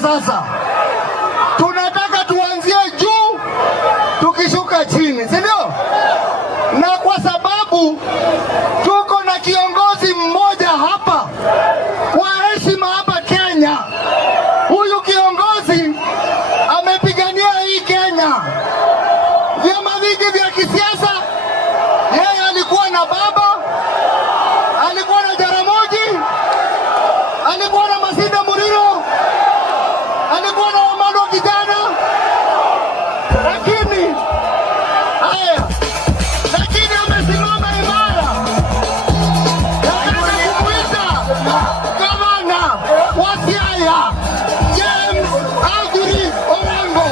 Tunafanyaje sasa? Tunataka tuanzie juu tukishuka chini, si ndio? Na kwa sababu tuko na kiongozi mmoja hapa kwa heshima hapa Kenya, huyu kiongozi amepigania hii Kenya vyama vingi vya kisiasa. Yeye alikuwa na baba, alikuwa na Jaramogi, alikuwa na Masinde Muliro, alikuwa na Wamalwa kijana, lakini amesimama imara. Nataka kumuita gavana wa Siaya James Aguri Orengo.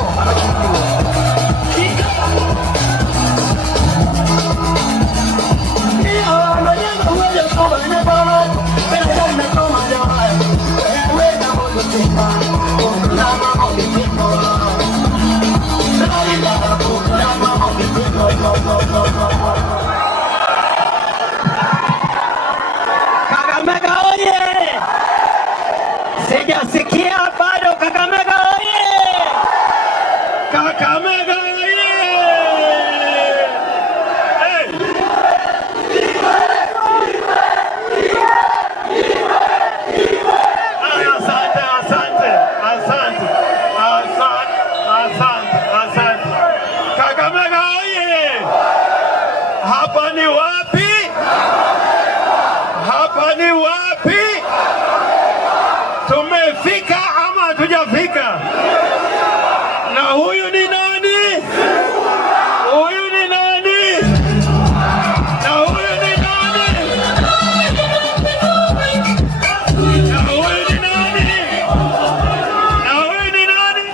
Kakamega oye! Sijasikia bado. Kakamega oye! Kakamega oye! Asante. Kakamega oye! Hapa ni wapi? Hapa ni wapi? Tumefika ama hatujafika? Na huyu ni nani? Huyu ni nani? Na huyu ni nani? Na huyu ni nani? Na huyu ni nani?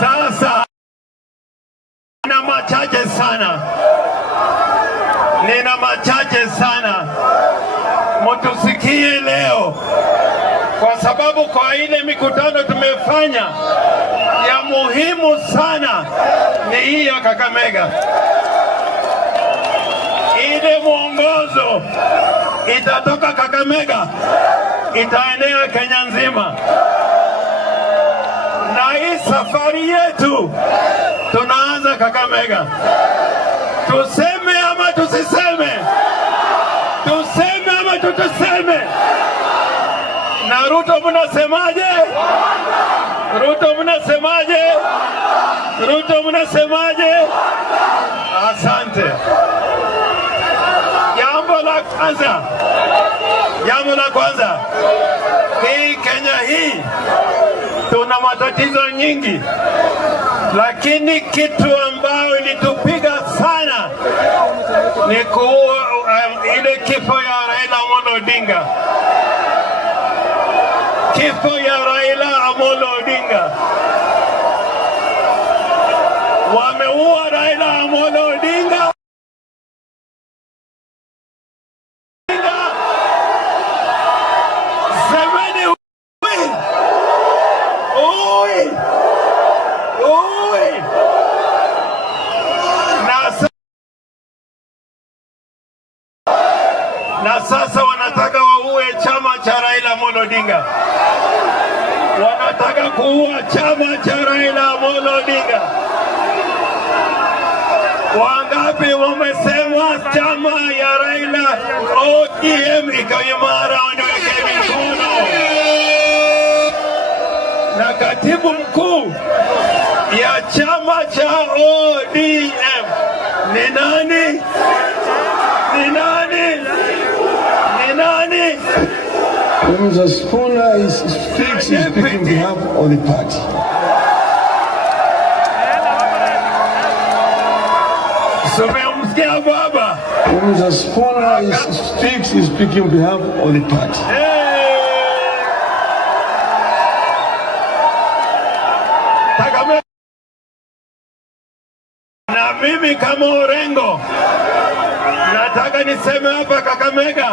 Sasa nina machache sana mutusikie leo, kwa sababu kwa ile mikutano tumefanya ya muhimu sana ni hii ya Kakamega. Ile mwongozo itatoka Kakamega itaenea Kenya nzima, na hii safari yetu tunaanza Kakamega. Tuseme ama tusiseme? Tuseme ama tutuseme? Na Ruto mnasemaje? Ruto mnasemaje? Ruto mnasemaje? Asante. Jambo la kwanza, hii Kenya hii tuna matatizo nyingi, lakini kitu ambayo ilitupiga sana ni ile kifo ya Raila Amolo Odinga. Kifo ya Raila Amolo Odinga. Wameua Raila Amolo Odinga. Na sasa wanataka waue chama cha Raila Amolo Odinga. Wanataka kuua chama cha Raila Amolo Odinga. Wangapi wamesema chama ya Raila ODM iko imara, waniweke mikono. Na katibu mkuu ya chama cha ODM ni nani? Ni nani? Ni nani? Mr. Spooner speaks on behalf of the party. Sumemsikia baba? Mr. Spooner speaking on behalf of the party. Na mimi kama Orengo nataka niseme hapa Kakamega,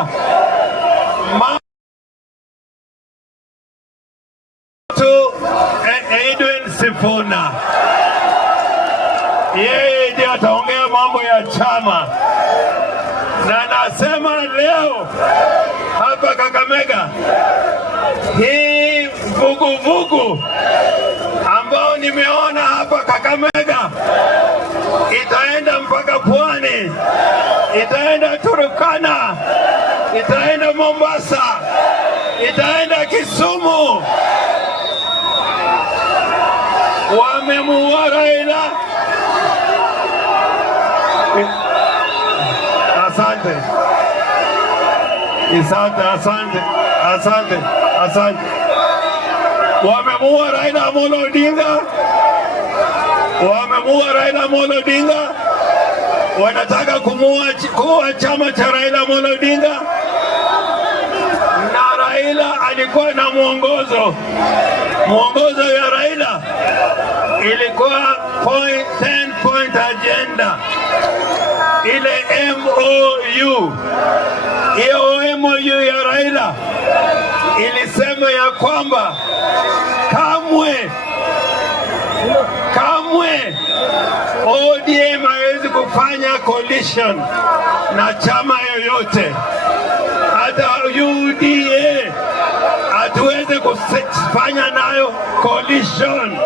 to Edwin Sifuna. Yeye ndiye ataongea mambo ya chama, na nasema leo hapa Kakamega, hii vuguvugu ambao nimeona hapa Kakamega itaenda mpaka Pwani, itaenda Turkana, itaenda Mombasa, itaenda Kisumu. Wamemuua Raila. Asante. Wamemuua Raila Amolo Odinga. Wanataka kuua chama cha Raila Amolo Odinga. Na Raila alikuwa na mwongozo ya Raila ilikuwa 10 point agenda, ile MOU. Hiyo MOU ya Raila ilisema ya kwamba kamwe ODM hawezi kufanya coalition na chama yoyote, hata UDA hatuwezi kufanya nayo coalition.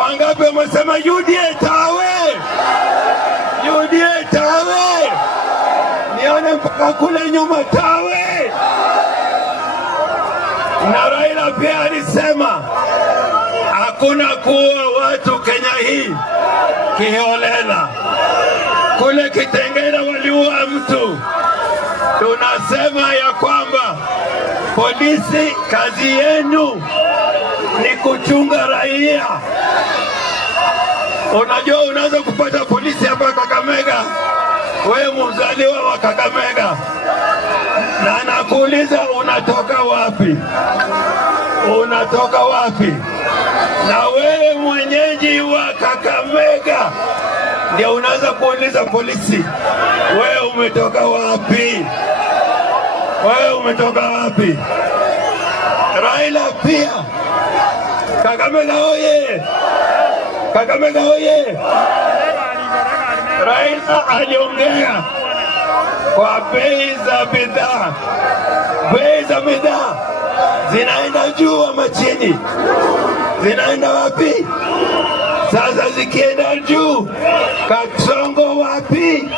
Wangapi wamesema UDA tawe? UDA tawe! Nione mpaka kule nyuma tawe. Na Raila pia alisema hakuna kuua watu Kenya hii kiholela. Kule Kitengela waliua mtu. Tunasema ya kwamba polisi, kazi yenu ni kuchunga raia. Unajua unaweza kupata polisi hapa Kakamega, wewe mzaliwa wa Kakamega, na nakuuliza unatoka wapi? Na wewe mwenyeji wa Kakamega ndio unaweza kuuliza polisi, wewe umetoka wapi? Raila pia, Kakamega oye! Raila aliongea kwa bei za bidhaa zinaenda juu ama chini? Zinaenda wapi? Sasa zikienda juu, Kasongo wapi?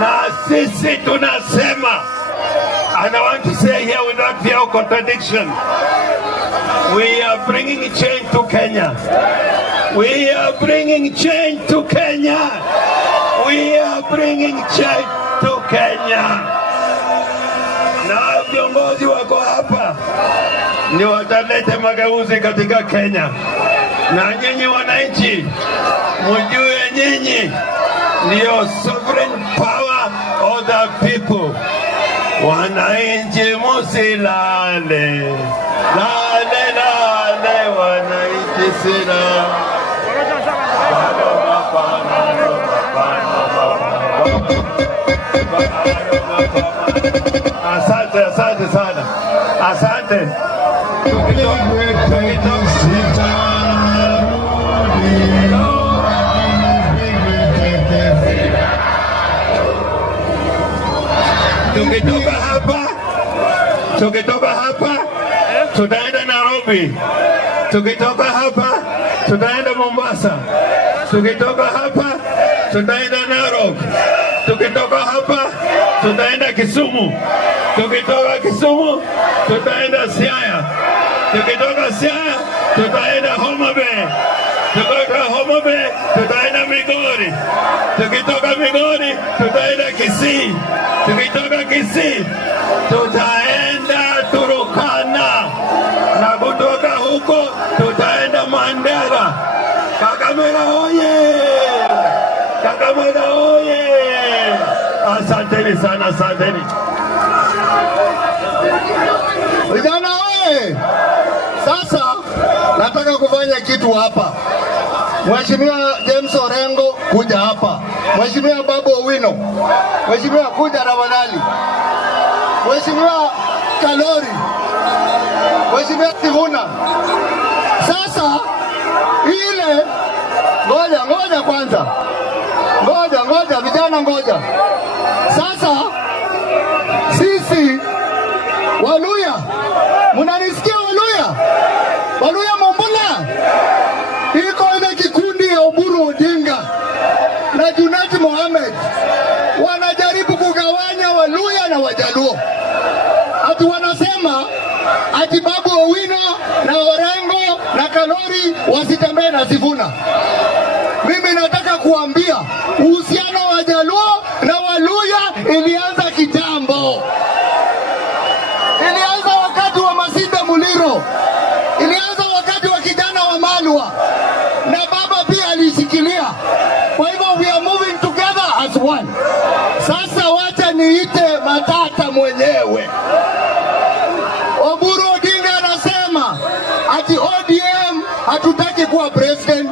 Na sisi tunasema, and I want to say here without fear of contradiction, we are bringing change to Kenya. Na viongozi wako hapa ni watalete mageuzi katika Kenya. Na nyinyi wananchi, mjue nyinyi ndio sovereign power of the people. Wananchi musilale, wananchi silale. Asante sana. Asante. Tukitoka hapa tutaenda Nairobi. Tukitoka hapa tutaenda Mombasa. Tukitoka hapa tutaenda Narok. Tukitoka hapa tutaenda Kisumu. Tukitoka Kisumu tutaenda Siaya. Tukitoka Siaya tutaenda Homa Bay. Tukitoka Homa Bay tutaenda Migori. Tukitoka Migori tutaenda Kisii. Tukitoka Kisii tutaenda Turkana. Na kutoka huko tutaenda Mandera. Kakamega oye! Asanteni sana, asanteni. Vijana oye! Sasa nataka kufanya kitu hapa. Mheshimiwa James Orengo kuja hapa. Mheshimiwa Babu Owino. Mheshimiwa kuja tafadhali. Mheshimiwa Kalori, Mheshimiwa Sifuna. Sasa ile ngoja kwanza. Ngoja vijana ngoja. Sasa sisi Waluya, mnanisikia Waluya? Waluya Mombula. Iko ile kikundi ya Oburu Odinga na Junet Mohamed wanajaribu kugawanya Waluya na Wajaluo. Ati wanasema ati Babu Owino na Orengo na Kalori wasitembee na Sifuna. Mimi nataka kuambia uhusiano wa Jaluo na Waluya ilianza kitambo. Ilianza wakati wa Masinde Muliro. Ilianza wakati wa kijana wa Malwa. Na baba pia alishikilia. Kwa hivyo we are moving together as one. Sasa wacha niite Matata mwenyewe. Oburu Odinga anasema ati ODM hatutaki kuwa president.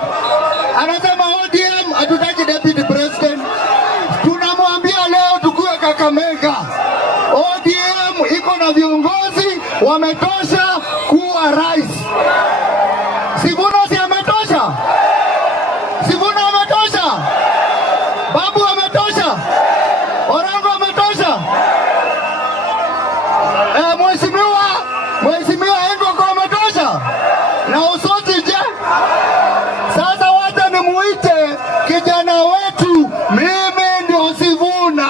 Anasema ODM hatutaki deputy president. Tunamwambia leo tukue Kakamega. ODM iko na viongozi wametosha kuwa rais. Sifuna si ametosha? Sifuna ametosha? Babu ametosha? Orengo ametosha? Mheshimiwa Engoko ametosha? Na Osoti je? Sasa wacha nimuite kijana wetu, mimi ndio Sifuna.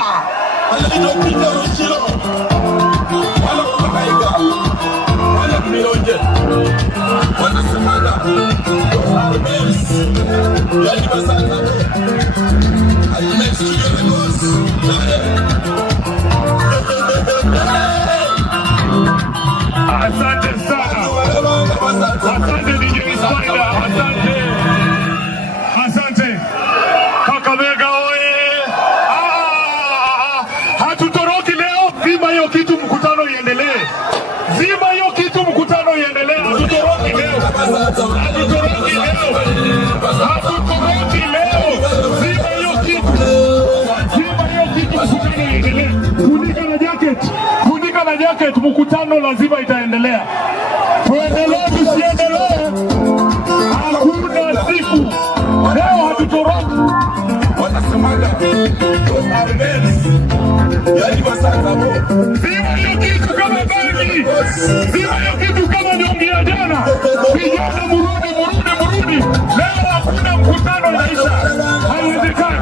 Asante sana. Asante DJ Spider. Asante. Kakamega oye. Hatutoroki leo. Zima hiyo kitu, mkutano iendelee. Zima hiyo kitu, mkutano iendelee. Hatutoroki leo. Hatutoroki leo. Hatutoroki leo. Zima hiyo kitu. Zima hiyo kitu, mkutano iendelee. Funika na jacket, mkutano lazima itaendelea. Tuendelee tusiendelee, hakuna siku. Leo hatutoroki. Zima hiyo kitu kama bangi. Zima hiyo kitu kama nyongi ya jana. Vijana murudi. Leo hakuna mkutano inaisha. Haiwezekani.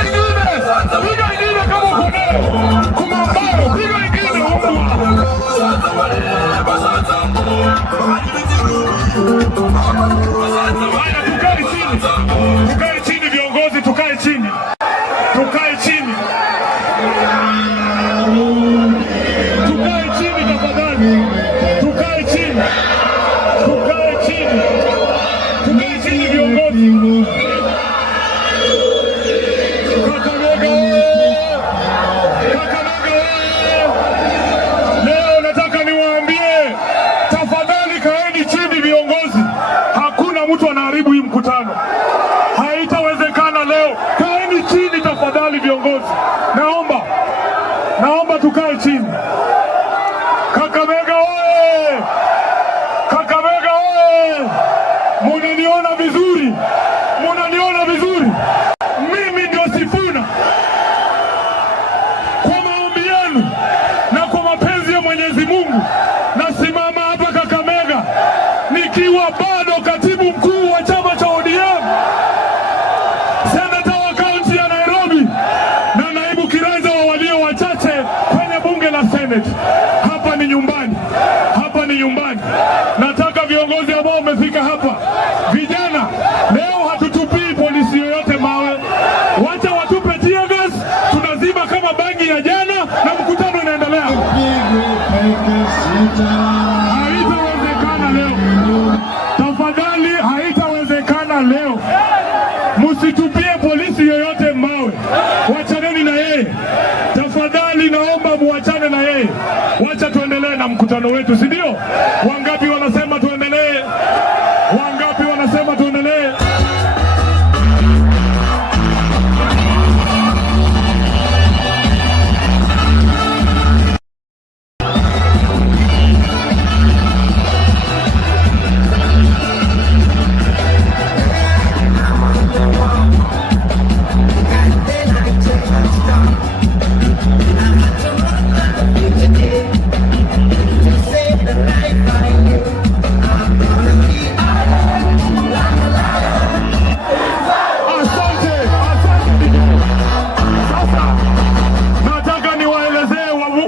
Piga ingine kama uko nayo. Kumambaro, piga ingine tukae chini viongozi, tukae chini. Tukae chini tafadhali. Tukae chini viongozi. Kakamega. Leo nataka niwaambie, tafadhali kaeni chini viongozi. Hakuna mtu anaharibu hii mkutano. Haitawezekana leo. Kaeni chini tafadhali viongozi. Naomba tukae chini. Kakamega oye! Kakamega oye! Munaniona vizuri? Mimi ndio Sifuna. Kwa maombi yenu na kwa mapenzi ya Mwenyezi Mungu, nasimama hapa Kakamega nikiwa bado katibu mkuu wa chama cha ODM, senata wa kaunti ya Nairobi na naibu kiranja wa walio wachache kwenye bunge la Senate. Hapa ni nyumbani. Nataka viongozi ambao wamefika hapa, vijana, leo hatutupii polisi yoyote mawe. Wacha watupe tear gas, tunazima kama bangi ya jana na mkutano inaendelea. Haitawezekana leo. Tafadhali, haitawezekana leo. Msitupie polisi yoyote mawe. Wachaneni na yeye. Tafadhali naomba muachane na yeye. Wacha tuendelee na mkutano wetu, si ndio? Wangapi wanasema tuendelee? Wangapi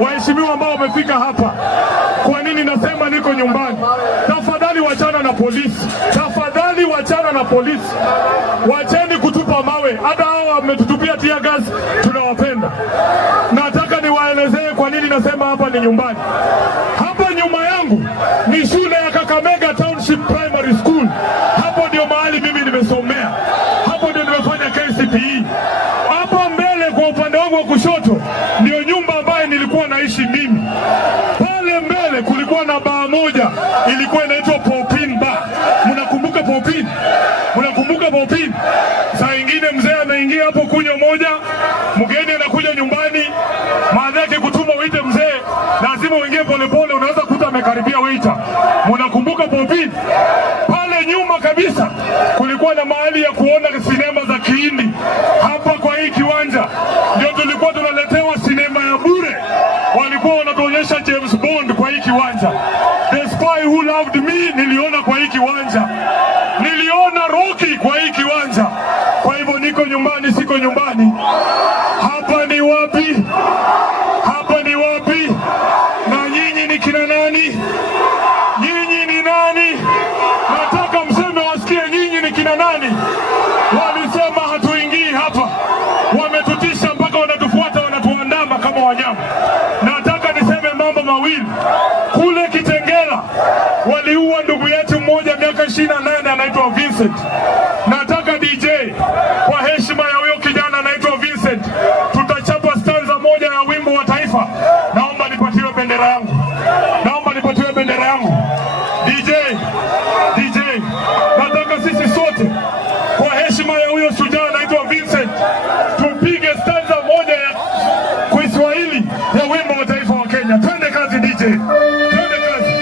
Waheshimiwa ambao wamefika hapa, kwa nini nasema niko nyumbani? Tafadhali wachana na polisi, tafadhali wachana na polisi, wacheni kutupa mawe. Hata hao wametutupia tear gas, tunawapenda. Nataka niwaelezee kwa nini nasema hapa ni nyumbani. Hapa nyuma yangu ni shule ya Kakamega Township Primary School. Hapo ndio mahali mimi nimesomea, hapo ndio nimefanya KCPE. Hapa mbele kwa upande wangu wa kushoto ndio nyumba ambayo nilikuwa naishi mimi. Pale mbele kulikuwa na baa moja ilikuwa inaitwa Popin Bar. Mnakumbuka Popin? Mnakumbuka Popin? Saa ingine mzee ameingia hapo kunywa moja, mgeni anakuja nyumbani, maana yake kutuma uite mzee, lazima uingie polepole, unaweza kuta amekaribia waiter. Mnakumbuka Popin? Pale nyuma kabisa kulikuwa na mahali ya kuona sinema za Kihindi. Hapa kwa hii kiwanja ndio tulikuwa tunaletewa sinema ya bure. Walikuwa wanatuonyesha James Bond kwa hii kiwanja. The Spy Who Loved Me niliona kwa hii kiwanja. Niliona Rocky kwa hii kiwanja. Kwa hivyo niko nyumbani, siko nyumbani. Hapa ni wapi? Hapa ni wapi? Na nyinyi ni kina nani? Nyinyi ni nani? Nataka mseme wasikie nyinyi ni kina nani. Walisema hatuingii hapa. Wametutisha mpaka wanatufuata, wanatuandama kama wanyama. Nataka niseme mambo mawili. Kule Kitengela waliua ndugu yetu mmoja miaka 28 anaitwa Vincent. Nataka DJ kwa heshima ya huyo kijana anaitwa Vincent, tutachapa stanza moja ya wimbo wa taifa. Naomba nipatiwe bendera yangu. Naomba nipatiwe bendera yangu. DJ, nataka sisi sote kwa heshima ya huyo shujaa anaitwa Vincent tupige stanza moja ya Kiswahili ya wimbo wa taifa wa Kenya. Twende kazi DJ. Twende kazi.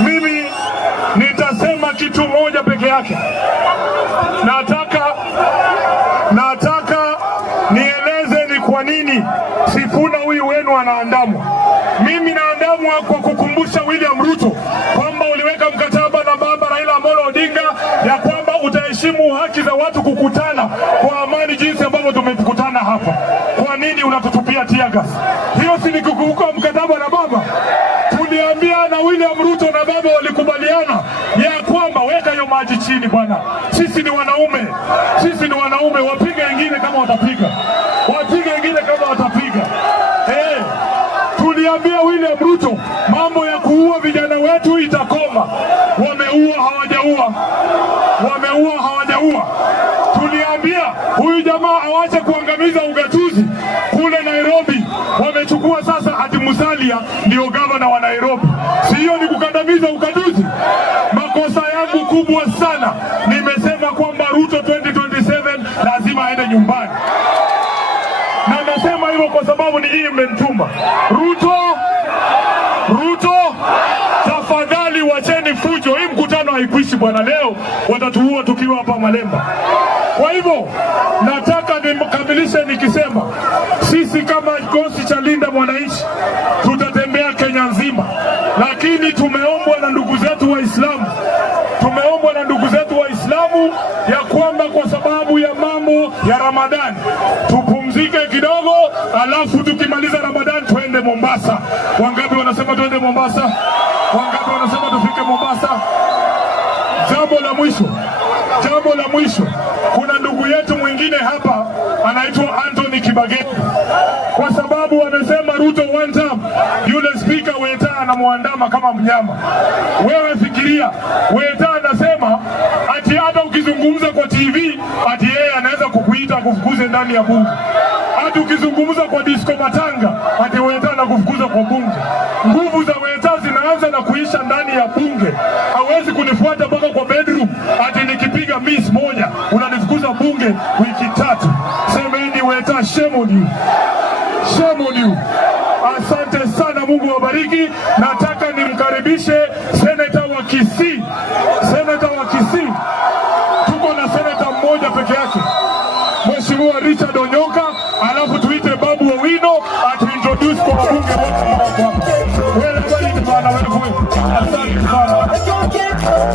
Mimi nitasema kitu moja peke yake. Nataka nieleze ni kwa nini Sifuna huyu wenu anaandamwa. Mimi naandamwa kwa kukumbusha William Ruto kwamba uliweka mkataba na baba Raila Amolo Odinga ya kwamba utaheshimu haki za watu kukutana kwa amani jinsi ambavyo tumekutana hapa. Kwa nini unatutupia tear gas? Hiyo si ni kukiuka mkataba na baba? Tuliambia na William Ruto na baba walikubaliana ya kwamba weka hiyo maji chini bwana. Sisi ni wanaume. Sisi ni wanaume, wapige wengine kama watapiga. Wapige wengine kama watapiga. Tuliambia William Ruto mambo ya kuua vijana wetu itakoma. Wameua hawajaua. Wameua hawajaua. Tuliambia huyu jamaa awache kuangamiza ugatuzi kule Nairobi. Wamechukua sasa ati Musalia ndio gavana wa Nairobi. Si hiyo ni kukandamiza ugatuzi? Makosa yangu kubwa sana, nimesema kwamba Ruto 2027 lazima aende nyumbani. Na nasema hivyo kwa sababu ni hii mmenituma. Ruto, tafadhali wacheni fujo. Hii mkutano haikuishi bwana, leo watatuua tukiwa hapa Malemba. Kwa hivyo nataka nimkamilishe nikisema sisi kama kikosi cha Linda Mwananchi tutatembea Kenya nzima, lakini tumeombwa na ndugu zetu Waislamu, ya kwamba kwa sababu ya mambo ya Ramadhani tupumzike kidogo, alafu tukimaliza Ramadhani tuende Mombasa. Wangapi wanasema tuende Mombasa? Wangapi wanasema tufike Mombasa? Jambo la mwisho, kuna ndugu yetu mwingine hapa anaitwa Anthony Kibageni, kwa sababu wamesema Ruto one term, yule speaker Weta anamwandama kama mnyama. Wewe fikiria, Weta anasema ati hata ukizungumza kwa TV ati yeye anaweza kukuita kufukuze ndani ya bunge. Ati ukizungumza kwa disco matanga ati Weta anakufukuza kwa bunge. Nguvu za Weta zinaanza na kuisha ndani ya bunge. Hawezi kunifuata mpaka kwa bedroom ati nikipiga miss moja unanifukuza bunge wiki 3. Semeni Weta, shame on you. Shame on you. Asante sana, Mungu wabariki. Nataka nimkaribishe seneta wa Kisii. Seneta wa Kisii. Tuko na seneta mmoja peke yake, Mheshimiwa Richard Onyonka, alafu tuite Babu Owino atuintroduce kwa wabunge wote hapa. Wewe bali bwana wewe. Asante sana.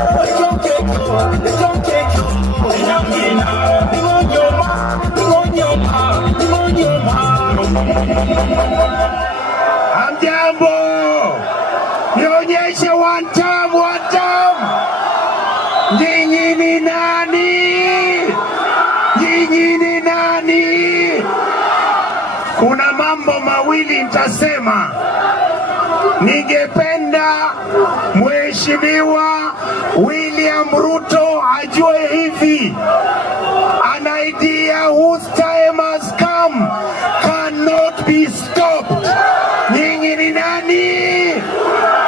Hamjambo, nionyeshe one time. Nyinyi ni nani? Nyinyi ni nani? Kuna mambo mawili nitasema. Ningependa Mheshimiwa William Ruto ajue hivi, an idea whose time has come cannot be stopped. Nyinyi ni nani?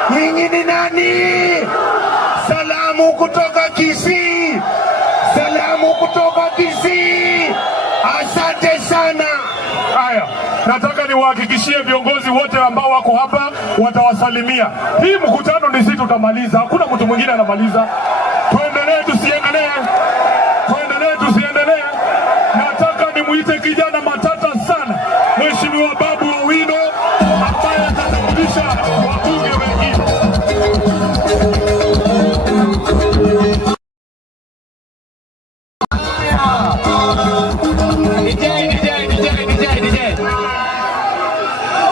Nyinyi ni nani? Salamu kutoka Kisii. Salamu kutoka Kisii. Asante sana. Haya, nataka niwahakikishie viongozi wote ambao wako hapa watawasalimia. Hii mkutano ni sisi tutamaliza, hakuna mtu mwingine anamaliza. Tuendelee tusiendelee? Tuendelee tusiendelee? Nataka nimuite kijana matata sana, Mheshimiwa Babu Owino, ambaye atatambulisha wabunge wengine.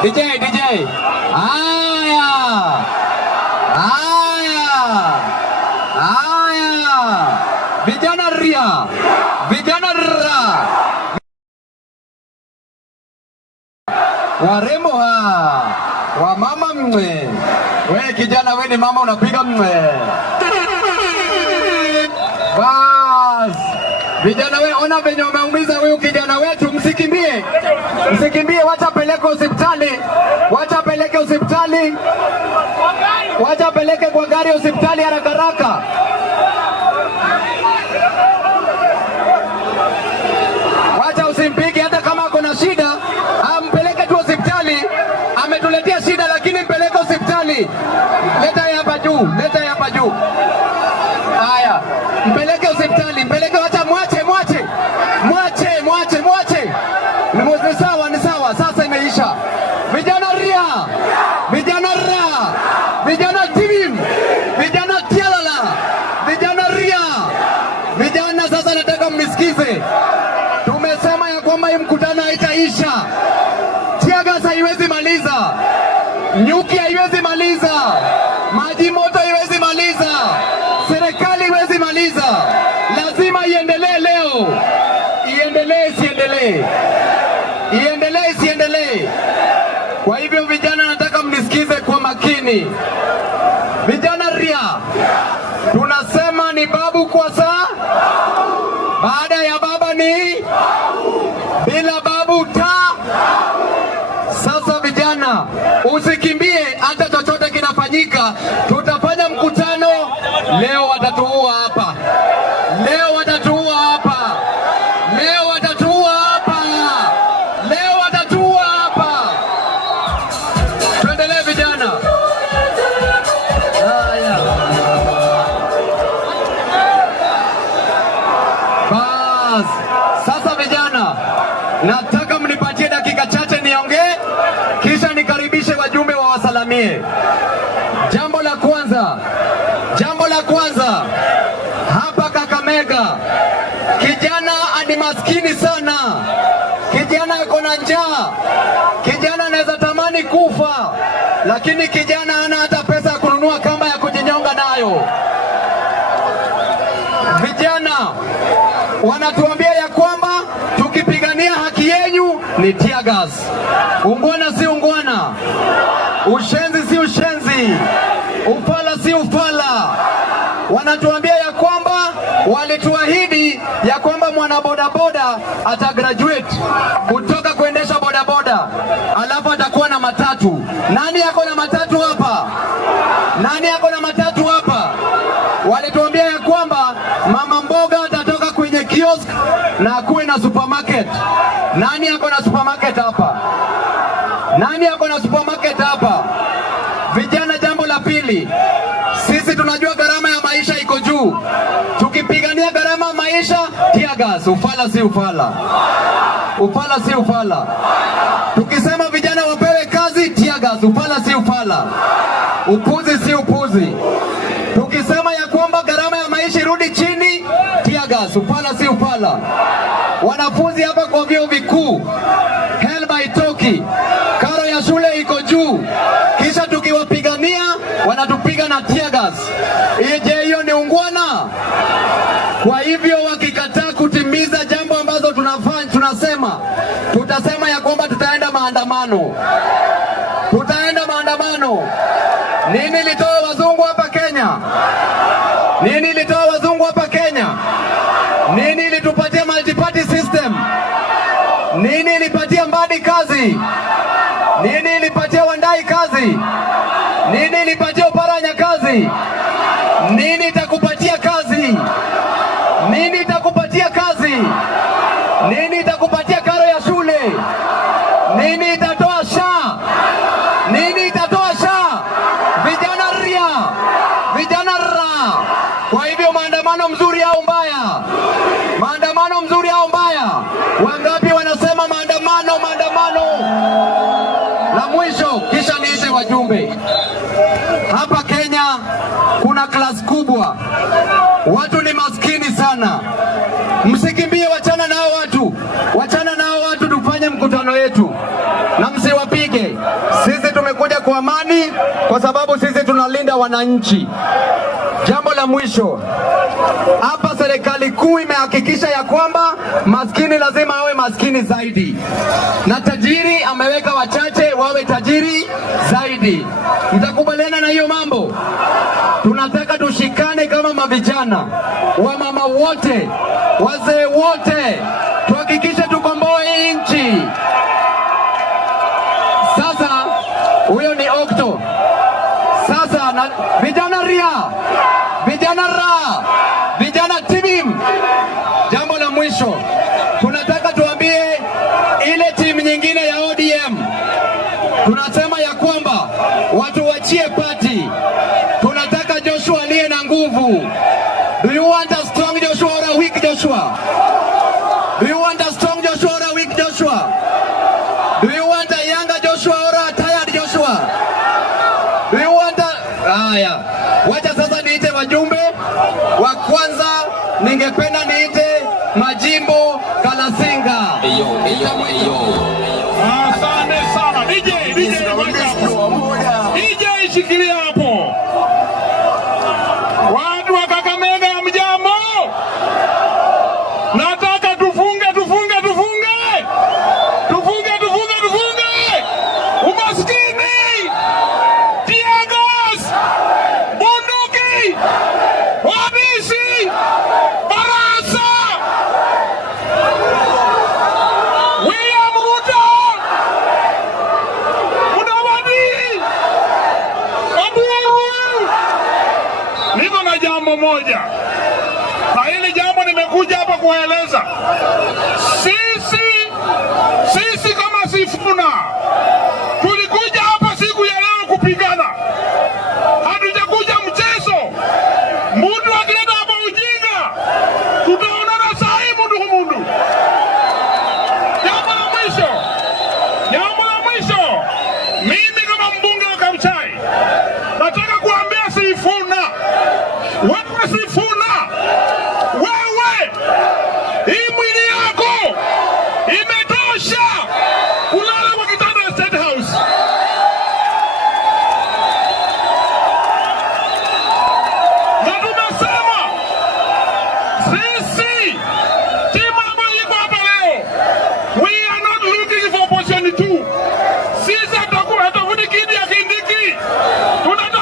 DJ. Aya. Vijana ria. Warembo wa mama mwe. Wewe kijana, wewe ni mama unapiga mwe. Bas. Vijana wewe, ona venye umeumiza huyu kijana wetu, msikimbie. Msikimbie, wacha peleke hospitali. Wacha peleke kwa gari hospitali haraka. Wacha usimpige, hata kama kuna shida, ampeleke tu hospitali. Ametuletea shida lakini mpeleke hospitali. Leta hapa juu. Haya, mpeleke hospitali, wacha mwache. Ni sawa, sasa imeisha. Vijana ria, vijana TV, vijana tialala, vijana ria, vijana. Sasa nataka mmisikize. Tumesema ya kwamba hii mkutano haitaisha. Tiagas haiwezi maliza, nyuki haiwezi maliza, maji moto haiwezi maliza, serikali haiwezi maliza. Lazima iendelee leo. Iendelee isiendelee. Kwa hivyo vijana, nataka mnisikize kwa makini. Vijana ria, tunasema ni babu kwa saa. Baada ya baba ni bila babu ta. Sasa vijana, usikimbie, hata chochote kinafanyika. Tutafanya mkutano leo, watatuua hapa. Tuendelee vijana. Bas. Sasa vijana, nataka mnipatie dakika chache niongee, kisha nikaribishe wajumbe wawasalamie. Jambo la kwanza, hapa Kakamega, kijana ani maskini sana. Kijana yuko na njaa. Kijana anaweza tamani kufa, lakini kijana hana hata pesa ya kununua kamba ya kujinyonga nayo. Vijana wanatuambia ya kwamba tukipigania haki ni tear gas. Ungwana si ungwana, ushenzi si ushenzi. upuzi. Ufala si ufala. Wanatuambia ya kwamba walituahidi ya kwamba mwanabodaboda atagraduate kutoka kuendesha bodaboda, alafu atakuwa na matatu. Nani yako na matatu hapa? Nani yako na matatu hapa? Walituambia ya kwamba mama mboga atatoka kwenye kiosk na akuwe na supermarket. Nani yako na supermarket hapa? Nani yako na supermarket hapa? Vijana, jambo la pili, sisi tunajua gharama ya maisha iko juu. Tukipigania gharama ya maisha, tear gas. Ufala si ufala. Ufala si ufala. Tukisema vijana wapewe kazi, tear gas. Ufala si ufala. Upuzi si upuzi. Tukisema ya kwamba gharama ya maisha irudi chini, tear gas. Ufala si ufala. Wanafunzi hapa kwa vyuo vikuu, hell haitoki, karo ya shule iko juu, kisha tukiwapigania wanatupiga na tear gas. Je, hiyo ni ungwana? Kwa hivyo wakikataa kutimiza jambo ambazo tunasema, tutasema ya kwamba tutaenda maandamano. Tutaenda maandamano. Nini litoa wazungu hapa Kenya? Nini litoa wazungu hapa Kenya? Nini ilitupatia multi-party system? Nini ilipatia Mbadi kazi? Nini ilipatia Wandai kazi? Nini ilipatia Oparanya kazi? Nini itakupatia kazi? Nini itakupatia kazi? Nini itakupatia karo ya shule? Nini itatoa SHA? Nini itatoa SHA? Vijana ria, vijana ra. Kwa hivyo maandamano mzuri au mbaya? Maandamano mzuri au mbaya? Wangapi wanasema maandamano, maandamano? La mwisho, kisha niite wajumbe. Hapa Kenya kuna klasi kubwa, watu ni maskini sana. Msikimbie, wachana nao watu, wachana nao watu, tufanye mkutano yetu na msiwapige. Sisi tumekuja kwa amani kwa sababu sisi tunalinda wananchi. Jambo la mwisho, hapa serikali kuu imehakikisha ya kwamba maskini lazima awe maskini zaidi, na tajiri ameweka wachache wawe tajiri zaidi. Mtakubaliana na hiyo mambo? Tunataka tushikane kama mavijana, wamama wote, wazee wote, tuhakikishe tukomboe hii nchi. Sasa huyo ni Okto. Sasa na vijana ria, vijana ra, vijana timim. Jambo la mwisho, tunataka tuambie ile timu nyingine ya ODM, tunasema ya kwamba watu wachie party. Tunataka Joshua aliye na nguvu. Do you want a strong Joshua or a weak Joshua? Do you want a strong Joshua or a weak Joshua? Do you want a younger Joshua or a tired Joshua? Do you want a... Haya, wacha sasa niite wajumbe. Wa kwanza ningependa niite Majimbo Kalasinga. Asante sana. DJ shikilia hapo. Watu wa Kakamega mjambo. Nataka tufunge. Umaskini. Tear gas. Bunduki. Wabisi. Barasa. William Ruto. Mudavadi. Kaburu. Niko na jambo moja, na hili jambo nimekuja hapa kueleza. Sisi kama Sifuna tulikuja hapa siku ya leo kupigana, hatujakuja mchezo. Mtu akileta hapa ujinga, tutaonana sahi mundu kumundu. Jambo la mwisho, mimi kama mbunge wa Kabuchai nataka kuambia Sifuna, wewe Sifuna, wewe hii mwili yako imetosha kulala kwa kitanda ya State House. Na tumesema sisi timu ambayo iko hapa leo, we are not looking for opposition 2. Sisi hatafuti kiti ya Kindiki, tunataka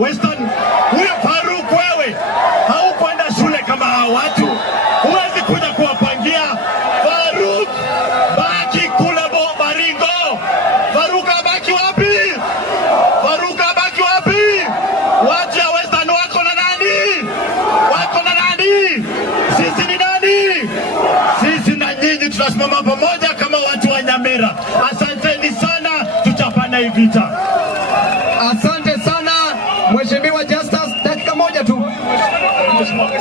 Western. Huyo Faruk, wewe haukwenda shule kama hao watu, huwezi kuja kuwapangia. Faruk, baki kule Baringo. Faruk abaki wapi? Faruk abaki wapi? Watu ya Western wako na nani? Wako na nani? Sisi ni nani? Sisi na nyinyi tutasimama pamoja kama watu wa Nyamira. Asanteni sana, tutapana hii vita. Asante sana Mheshimiwa Justus, dakika moja tu.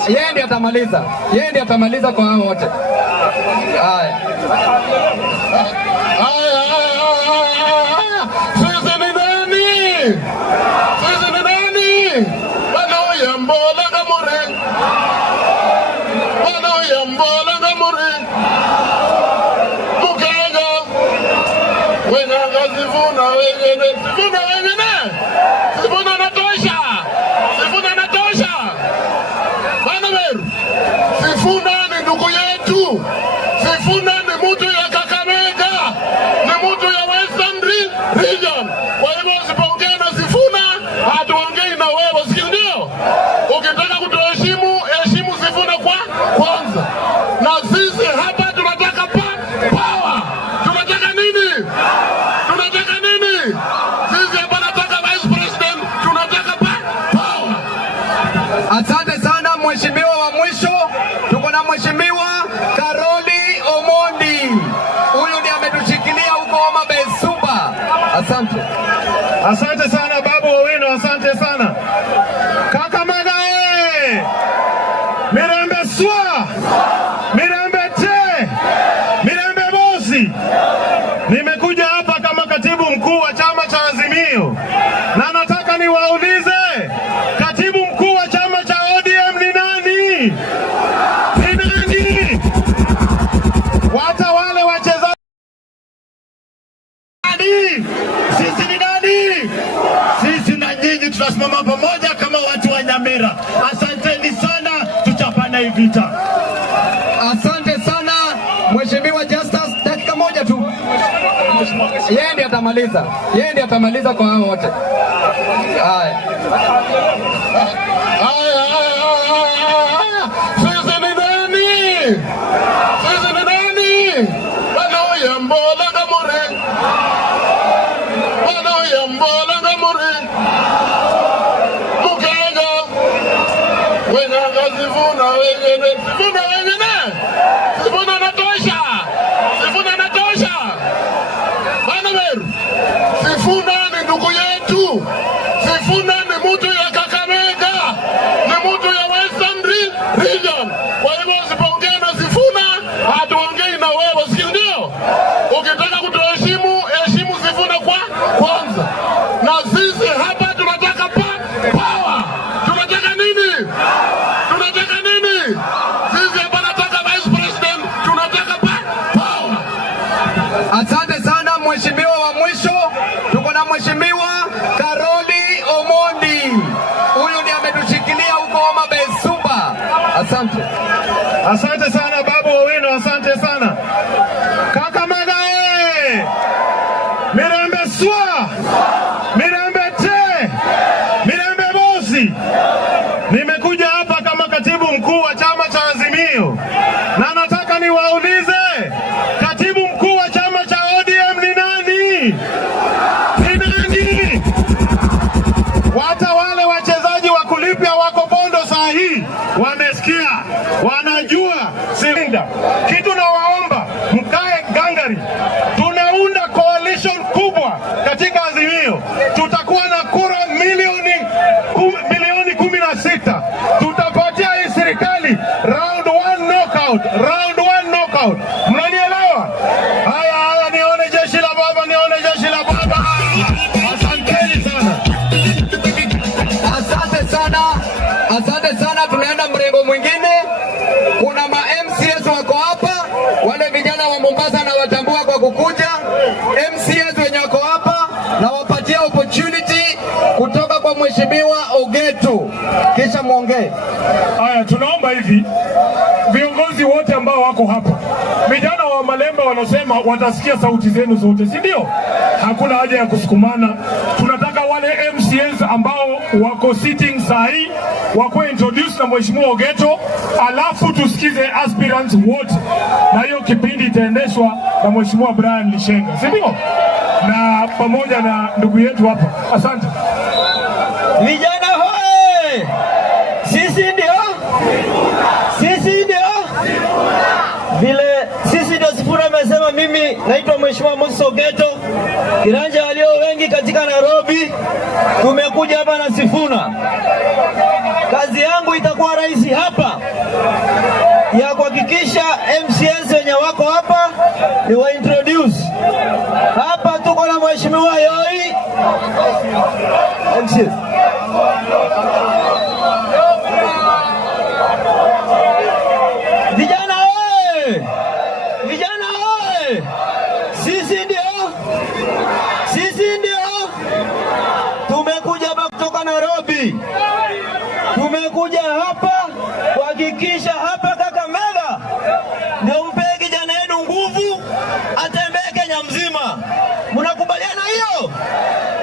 Yeye ndiye atamaliza. Yeye ndiye atamaliza kwa hao wote. Haya. Sisi ni nani? Sisi ni nani? Wanaoyambola ngamure. Wanaoyambola ngamure. Mukenya. Wenanga sifuna wengine. Sifuna wengine. Sifuna natosha. Sifuna natosha. Bwana Meru. Sifuna ni ndugu yetu. Sifuna ni mtu ya Kakamega. Ni mtu ya Western Region. Kwa hivyo usipoongea na Sifuna, hatuongei na wewe. Sikia ndio? Ukitaka kutoheshimu, heshimu Sifuna kwanza. Na sisi hapa tunataka power. Tunataka nini? Tunataka nini? Sisi hapa tunataka vice president, tunataka power. Asante sana mheshimiwa wa mwisho. Tuko na Mheshimiwa Karoli Omondi. Huyu ndiye ametushikilia huko Homa Bay Super. Asante. Asante sana Babu Owino, asante sana. Kakamega oye! Mirembe Swa! Mirembe Te! Mirembe Bosi! Nimekuja hapa kama katibu mkuu wa chama cha Azimio. Na nataka niwaulize, katibu mkuu wa chama cha ODM ni nani? Ni nani? Wata wale wachezaji. Sisi ni nani? Sisi na nyinyi tutasimama pamoja kama watu wa Nyamira. Asanteni sana, tutapana hii vita. Asante sana Mheshimiwa Justus, dakika moja tu. Yeye ndiye atamaliza. Yeye ndiye atamaliza kwa hao wote. Haya. Sisi ni nani? Sisi ni nani? Wanaoyambola ngamure. Wanaoyambola ngamure. Mukenya. Wenanga sifuna wengine. Sifuna wengine. Sifuna natosha. Sifuna natosha. Bwana Meru. Sifuna ni ndugu yetu. Sifuna ni mtu ya Kakamega. Ni mtu ya Western Region. Kwa hivyo usipoongea na Sifuna, hatuongei na wewe. Sikia ndio? Ukitaka kutoheshimu, heshimu Sifuna kwanza. Na sisi hapa tunataka power. Tunataka nini? Tunataka nini? Sisi hapa tunataka vice president, tunataka power. Asante sana mheshimiwa wa mwisho. Tuko na Mheshimiwa Karoli Omondi. Huyu ndiye ametushikilia huko Homa Bay Super. Asante. Asante sana Babu Owino, asante sana. Kakamega oye! Mirembe Swa! Mirembe Te! Mirembe Bosi! Nimekuja hapa kama katibu mkuu wa chama cha Azimio. Na nataka niwaulize, katibu mkuu wa chama cha ODM ni nani? Ni nani? Wata wale wachezaji wa kulipia wako Bondo saa hii. Wamesikia, wanajua silinda. Kitu na waomba, mkae gangari. Tunaunda coalition kubwa katika Azimio. Tutakuwa na kura milioni 16. Tutapatia hii serikali round 1 knockout. Round 1 knockout. Mnanielewa? Haya, nione jeshi la baba, nione jeshi la baba. Asanteni sana. Asante sana. Asante sana. Tunaenda mrengo mwingine. Kuna ma MCS wako hapa. Wale vijana wa Mombasa na watambua kwa kukuja. MCS wenye wako hapa na wapatia opportunity kutoka kwa Mheshimiwa Ogetu. Kisha muongee. Haya, tunaomba hivi viongozi wote ambao wako hapa, vijana wa Malemba wanasema watasikia sauti zenu zote, si ndio? Hakuna haja ya kusukumana. Tunataka wale wale MCAs ambao wako sitting sahi wako introduce na Mheshimiwa Ogeto, alafu tusikize aspirants wote, na hiyo kipindi itaendeshwa na Mheshimiwa Brian Lishenga, si ndio? Na pamoja na ndugu yetu hapa. Asante. Vijana hoe! Sisi ndio? Sisi ndio? Vile sisi ndio Sifuna amesema, mimi naitwa Mheshimiwa Moses Ogeto, kiranja walio wengi katika Nairobi. Tumekuja hapa na Sifuna. Kazi yangu itakuwa rahisi hapa ya kuhakikisha MCAs wenye wako hapa ni wa introduce. Hapa tuko na Mheshimiwa Yoi MCAs. Vijana oye! Vijana oye! Sisi ndio? Sisi ndio? Tumekuja hapa kutoka Nairobi. Tumekuja hapa kuhakikisha hapa